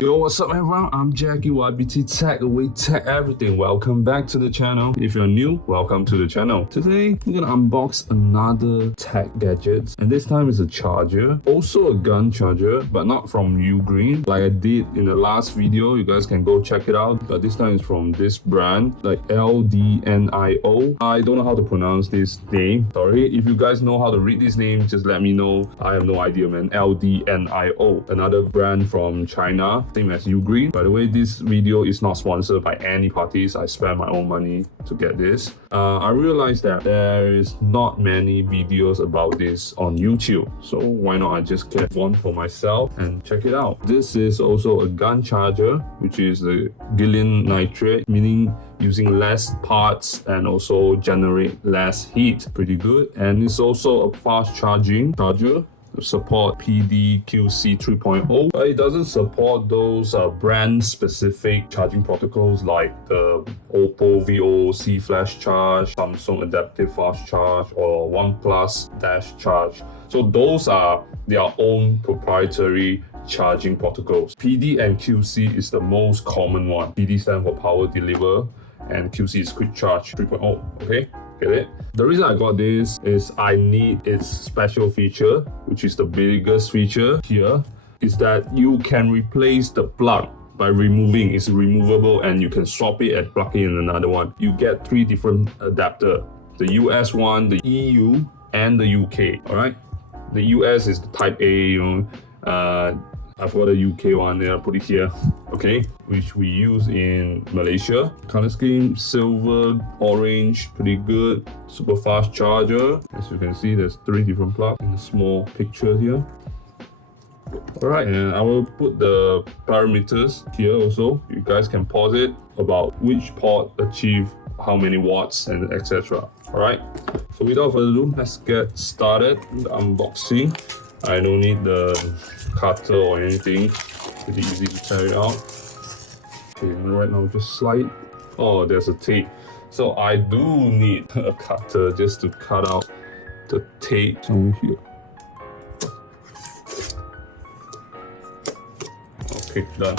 Yo, what's up everyone? I'm Jackie, YBT Tech, we tech everything. Welcome back to the channel. If you're new, welcome to the channel. Today, we're gonna unbox another tech gadget. And this time it's a charger. Also a gun charger, but not from Ugreen. Like I did in the last video, you guys can go check it out. But this time it's from this brand, like LDNIO. I don't know how to pronounce this name. Sorry, if you guys know how to read this name, just let me know. I have no idea, man. LDNIO, another brand from China. Same as Ugreen. By the way, this video is not sponsored by any parties. I spent my own money to get this. I realized that there is not many videos about this on YouTube. So why not I just get one for myself and check it out. This is also a gun charger, which is the gallium nitride, meaning using less parts and also generate less heat. Pretty good. And it's also a fast charging charger. Support PD QC 3.0, but it doesn't support those brand-specific charging protocols like the Oppo VOC flash charge, Samsung adaptive fast charge, or OnePlus dash charge. So those are their own proprietary charging protocols. PD and QC is the most common one. PD stands for power deliver, and QC is quick charge 3.0. Okay. Get it? The reason I got this is I need its special feature, which is the biggest feature here, is that you can replace the plug by removing. It's removable and you can swap it and plug it in another one. You get 3 different adapters: the US one, the EU, and the UK. Alright? The US is the type A, I've got a UK one there, I'll put it here, okay, which we use in Malaysia. Color scheme, silver, orange, pretty good. Super fast charger. As you can see, there's 3 different plugs in the small picture here. Alright, and I will put the parameters here also. You guys can pause it about which port achieve how many watts and etc. Alright, so without further ado, let's get started with the unboxing. I don't need the cutter or anything. Pretty easy to tear it out. Okay, right now just slide. Oh, there's a tape. So I do need a cutter just to cut out the tape over here. Okay, done.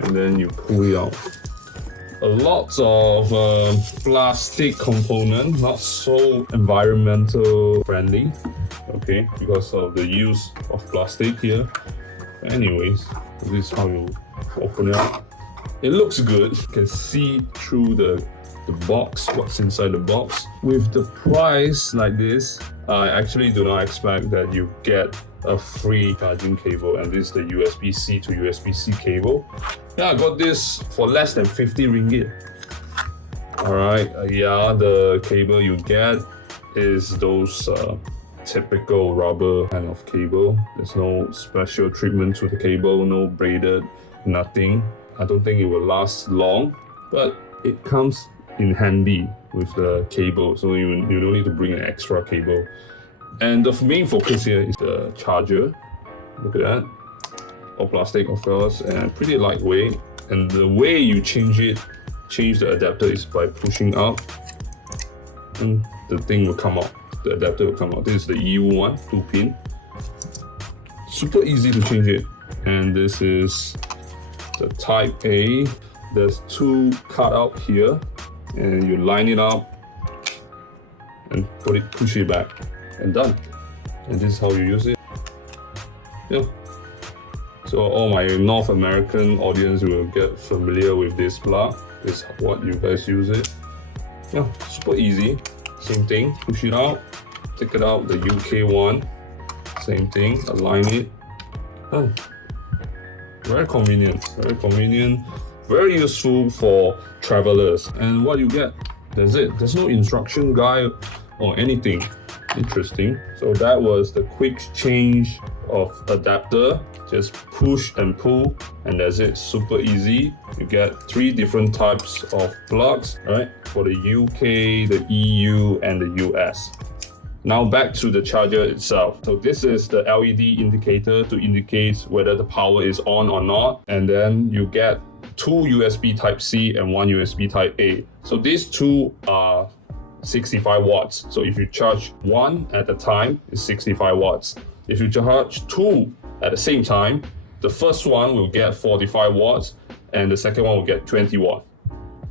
And then you pull it out. A lot of plastic component, not so environmental friendly. Okay, because of the use of plastic here. Anyways, this is how you open it up. It looks good. You can see through the box, what's inside the box. With the price like this, I actually do not expect that you get a free charging cable, and this is the USB-C to USB-C cable. Yeah, I got this for less than 50 ringgit. Alright, yeah, the cable you get is those typical rubber kind of cable. There's no special treatment to the cable, no braided, nothing. I don't think it will last long, but it comes in handy with the cable, so you don't need to bring an extra cable. And the main focus here is the charger. Look at that. All plastic, of course, and pretty lightweight. And the way you change the adapter is by pushing up, and the thing will come out. The adapter will come out. This is the EU one, 2-pin. Super easy to change it. And this is the type A. There's 2 cut out here, and you line it up and push it back, and done. And this is how you use it. Yep. So all my North American audience will get familiar with this plug. This is what you guys use it. Yeah, super easy. Same thing, push it out, take it out. The UK one, same thing, align it. Oh, very convenient, very useful for travelers. And what you get, that's it. There's no instruction guide or anything. Interesting. So that was the quick change of adapter. Just push and pull, and that's it. Super easy. You get 3 different types of plugs, right? For the UK, the EU, and the US. Now back to the charger itself. So this is the LED indicator to indicate whether the power is on or not. And then you get 2 USB Type-C and 1 USB Type-A. So these 2 are 65 watts. So if you charge 1 at a time, it's 65 watts. If you charge 2 at the same time, the first one will get 45 watts and the second one will get 20 watts.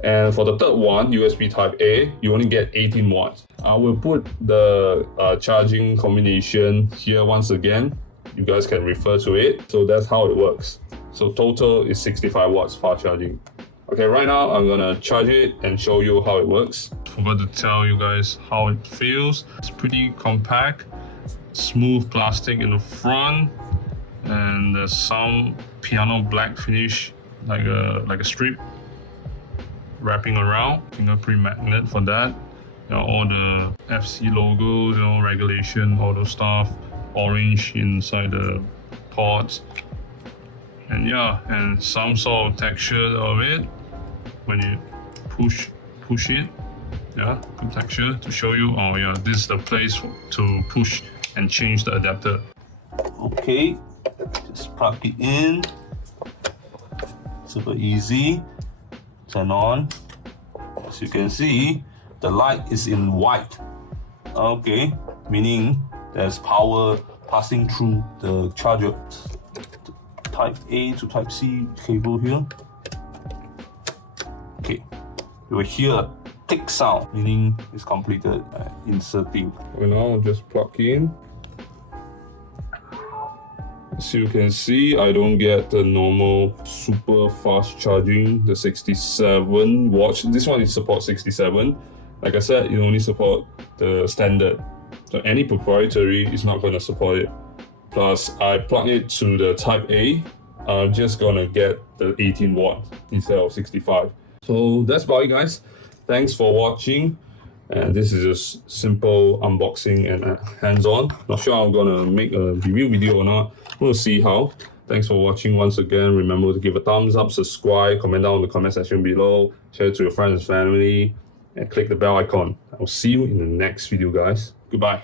And for the third one, USB Type A, you only get 18 watts. I will put the charging combination here once again. You guys can refer to it. So that's how it works. So total is 65 watts fast charging. Okay, right now I'm gonna charge it and show you how it works. Forgot to tell you guys how it feels. It's pretty compact, smooth plastic in the front, and there's some piano black finish, like a strip wrapping around. Fingerprint magnet for that. You know, all the FC logos, you know, regulation, all those stuff. Orange inside the ports. And yeah, and some sort of texture of it when you push it. Yeah, good texture to show you. Oh yeah, this is the place to push and change the adapter. Okay, just plug it in. Super easy. Turn on. As you can see, the light is in white. Okay, meaning there's power passing through the charger. Type A to Type C cable here. Okay, you will hear a tick sound, meaning it's completed inserting. We now just plug in. As you can see, I don't get the normal super fast charging, the 67 watts. This one is support 67. Like I said, it only support the standard. So any proprietary is not going to support it. Plus, I plug it to the Type A. I'm just gonna get the 18 watts instead of 65. So that's about it, guys. Thanks for watching. And this is just simple unboxing and hands-on. Not sure I'm gonna make a review video or not. We'll see how. Thanks for watching once again. Remember to give a thumbs up, subscribe, comment down in the comment section below, share it to your friends and family, and click the bell icon. I'll see you in the next video, guys. Goodbye.